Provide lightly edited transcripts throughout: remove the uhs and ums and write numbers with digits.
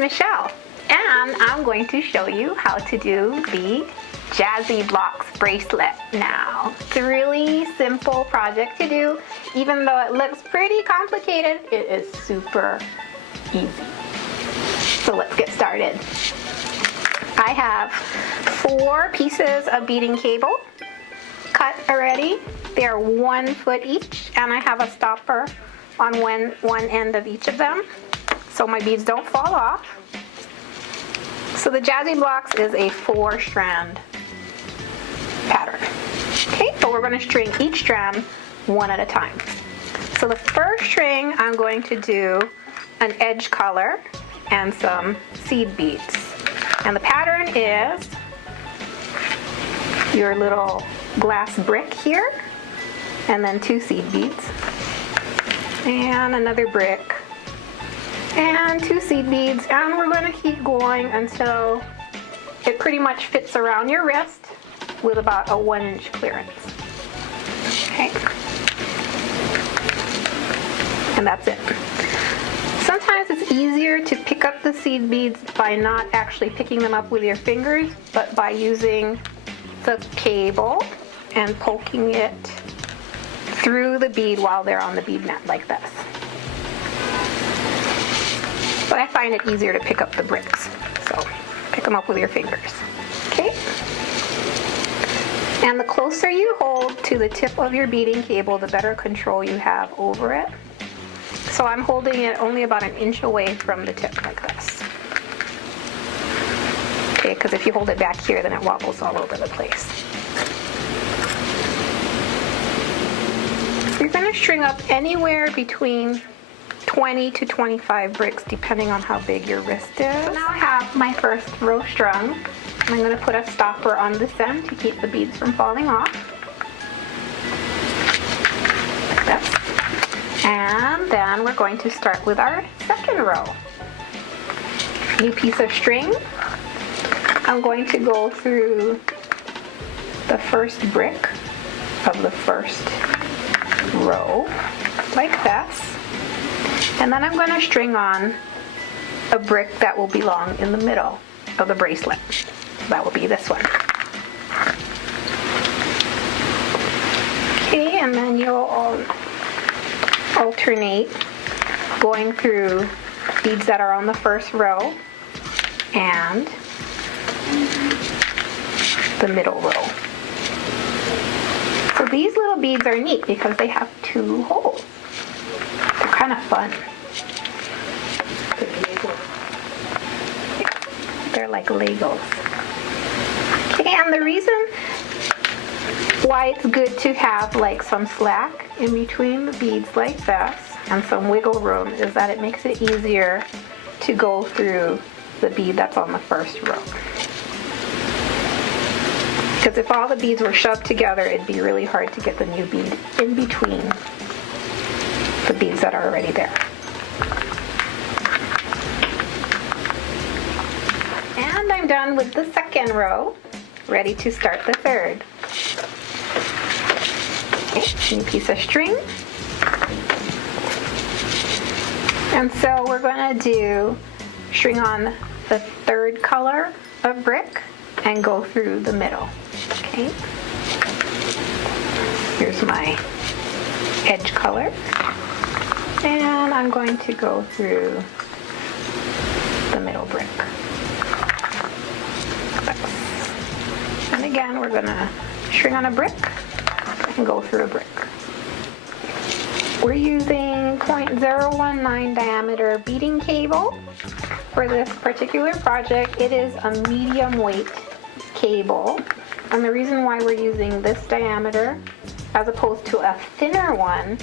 Michelle, and I'm going to show you how to do the Jazzy Blox bracelet now. It's a really simple project to do. Even though it looks pretty complicated, it is super easy. So let's get started. I have 4 pieces of beading cable cut already. They're 1 foot each, and I have a stopper on one end of each of them so my beads don't fall off. So the Jazzy Blox is a 4-strand pattern. Okay, so we're going to string each strand one at a time. So the first string, I'm going to do an edge color and some seed beads. And the pattern is your little glass brick here, and then 2 seed beads, and another brick, and 2 seed beads, and we're going to keep going until it pretty much fits around your wrist with about a 1-inch clearance. Okay, and that's it. Sometimes it's easier to pick up the seed beads by not actually picking them up with your fingers, but by using the cable and poking it through the bead while they're on the bead mat like this. But I find it easier to pick up the bricks, so pick them up with your fingers. Okay? And the closer you hold to the tip of your beading cable, the better control you have over it. So I'm holding it only about 1 inch away from the tip like this. Okay, because if you hold it back here, then it wobbles all over the place. You're going to string up anywhere between 20 to 25 bricks depending on how big your wrist is. So now I have my first row strung. I'm going to put a stopper on this end to keep the beads from falling off. Like this. And then we're going to start with our second row. New piece of string. I'm going to go through the first brick of the first row like this, and then I'm going to string on a brick that will belong in the middle of the bracelet. That will be this one. Okay, and then you'll alternate going through beads that are on the first row and the middle row. So these little beads are neat because they have 2 holes. They're kind of fun. They're like Legos. Okay, and the reason why it's good to have like some slack in between the beads like this and some wiggle room is that it makes it easier to go through the bead that's on the first row. Because if all the beads were shoved together, it'd be really hard to get the new bead in between the beads that are already there. And I'm done with the second row, ready to start the third. Okay, new piece of string. And so we're going to do string on the third color of brick and go through the middle. Okay, here's my edge color, and I'm going to go through the middle brick. And again, we're going to string on a brick and go through a brick. We're using 0.019 diameter beading cable for this particular project. It is a medium weight cable, and the reason why we're using this diameter as opposed to a thinner one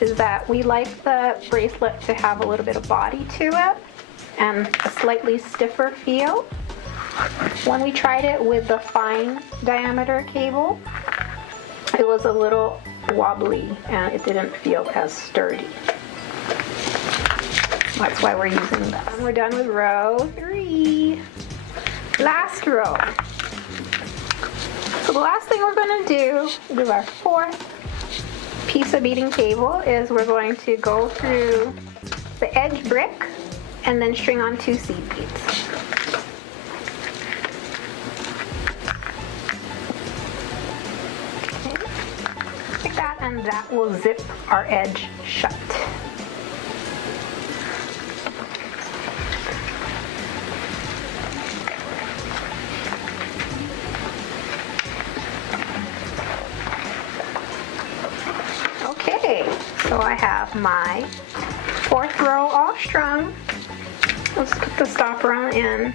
is that we like the bracelet to have a little bit of body to it and a slightly stiffer feel. When we tried it with the fine diameter cable, it was a little wobbly and it didn't feel as sturdy. That's why we're using this. And we're done with row 3. Last row. So the last thing we're going to do with our 4th piece of beading cable is we're going to go through the edge brick and then string on 2 seed beads. Okay. Like that, and that will zip our edge shut. Okay, so I have my 4th row all strung. Let's put the stopper on the end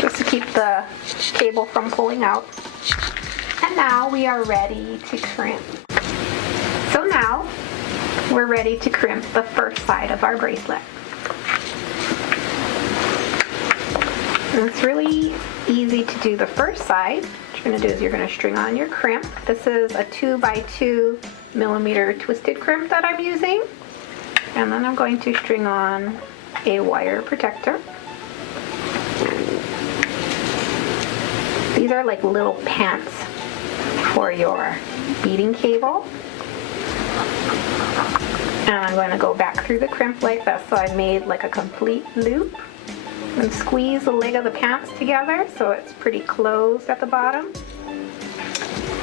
just to keep the cable from pulling out. And now we are ready to crimp. So now we're ready to crimp the first side of our bracelet. And it's really easy to do the first side. What you're going to do is you're going to string on your crimp. This is a 2 by 2 millimeter twisted crimp that I'm using. And then I'm going to string on a wire protector. These are like little pants for your beading cable. And I'm going to go back through the crimp like that, so I made like a complete loop. And squeeze the leg of the pants together so it's pretty closed at the bottom.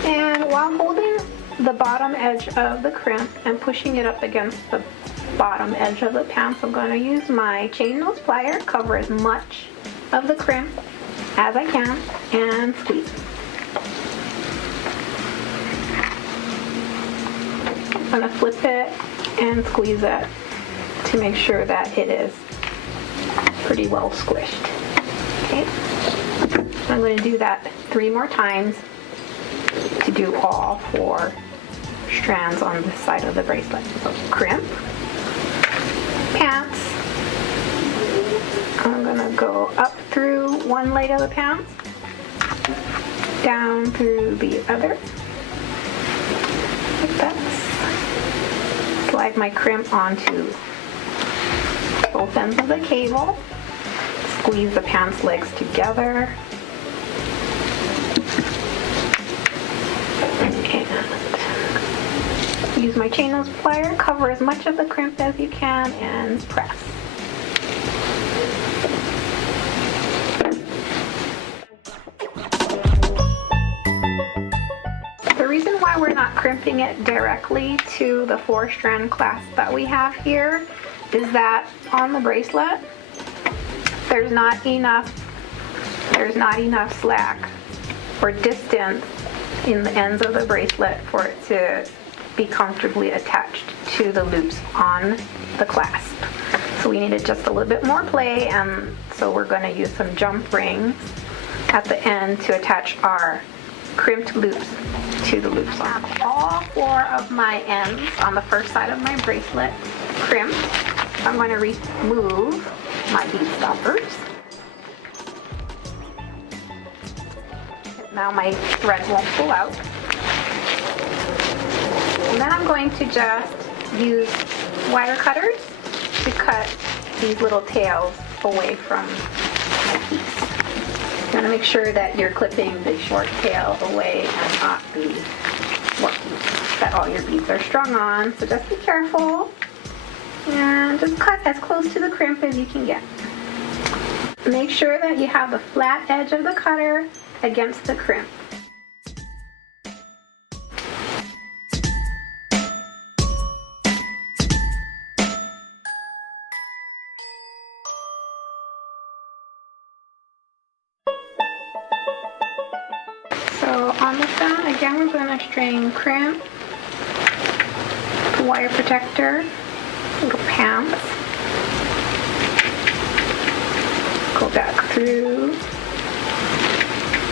And while holding the bottom edge of the crimp and pushing it up against the bottom edge of the pants, I'm going to use my chain nose plier, cover as much of the crimp as I can, and squeeze. I'm going to flip it and squeeze it to make sure that it is pretty well squished. Okay, I'm going to do that 3 more times to do all 4 strands on this side of the bracelet. So crimp, pants. I'm going to go up through one leg of the pants, down through the other, like that. Slide my crimp onto both ends of the cable. Squeeze the pants legs together. And use my chain nose plier, cover as much of the crimp as you can, and press. The reason why we're not crimping it directly to the 4-strand clasp that we have here is that on the bracelet there's not enough slack or distance in the ends of the bracelet for it to be comfortably attached to the loops on the clasp. So we needed just a little bit more play, and so we're going to use some jump rings at the end to attach our crimped loops to the loops on. All 4 of my ends on the first side of my bracelet crimped. I'm going to remove my bead stoppers. Now my thread won't pull out. And then I'm going to just use wire cutters to cut these little tails away from my piece. You want to make sure that you're clipping the short tail away and not the that all your beads are strung on. So just be careful and just cut as close to the crimp as you can get. Make sure that you have the flat edge of the cutter against the crimp. So on this one, again, we're going to string crimp, the wire protector, little pants, go back through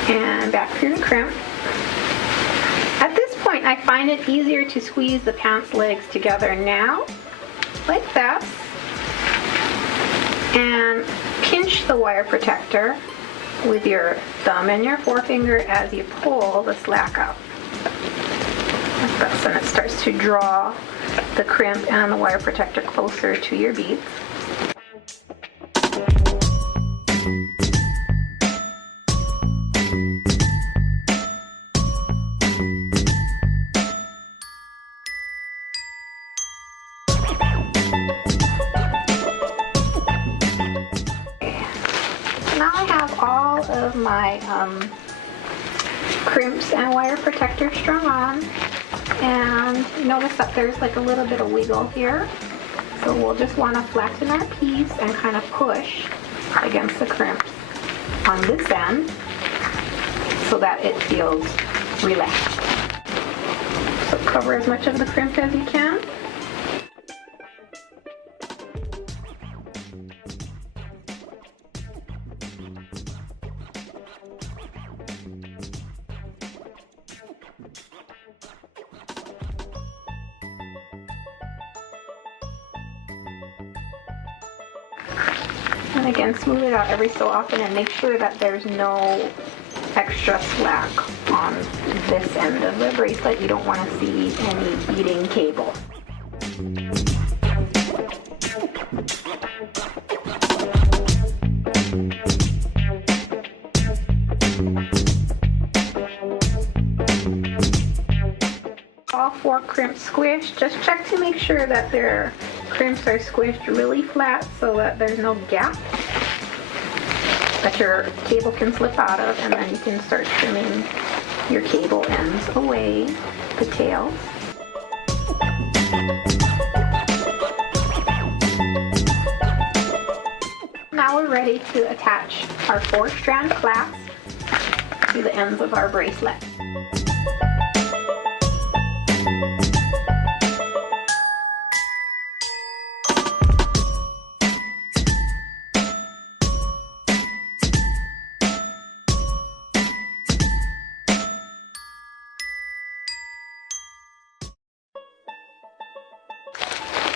and back through the crimp. At this point, I find it easier to squeeze the pants legs together now, like that, and pinch the wire protector with your thumb and your forefinger as you pull the slack out. Like this, and it starts to draw the crimp and the wire protector closer to your beads. my crimps and wire protector strung on, and notice that there's like a little bit of wiggle here. So we'll just want to flatten our piece and kind of push against the crimps on this end so that it feels relaxed. So cover as much of the crimp as you can. And again, smooth it out every so often and make sure that there's no extra slack on this end of the bracelet. You don't want to see any beading cable. All 4 crimps squished. Just check to make sure that their crimps are squished really flat so that there's no gap that your cable can slip out of, and then you can start trimming your cable ends away, the tails. Now we're ready to attach our 4-strand clasp to the ends of our bracelet.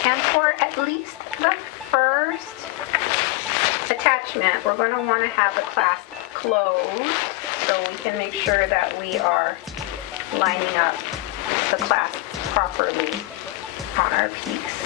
And for at least the first attachment, we're going to want to have the clasp closed so we can make sure that we are lining up the clasp properly on our piece.